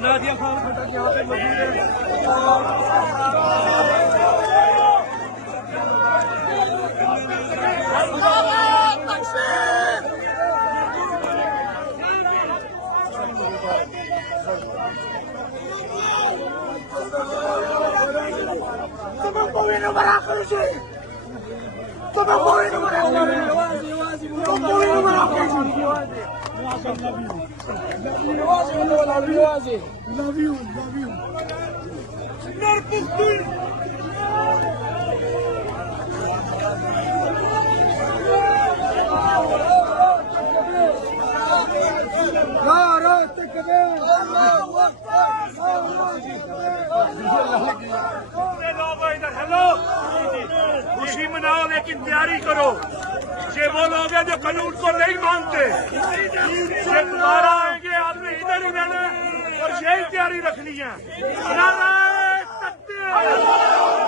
नादिया खान बेटा यहाँ पे मौजूद है। खुशी मनाओ लेकिन तैयारी करो। ये वो लोग हैं जो कानून को नहीं मानते। ये दोबारा आएंगे, आपने इधर ही रहना और यही तैयारी रखनी है। नारे तकबीर।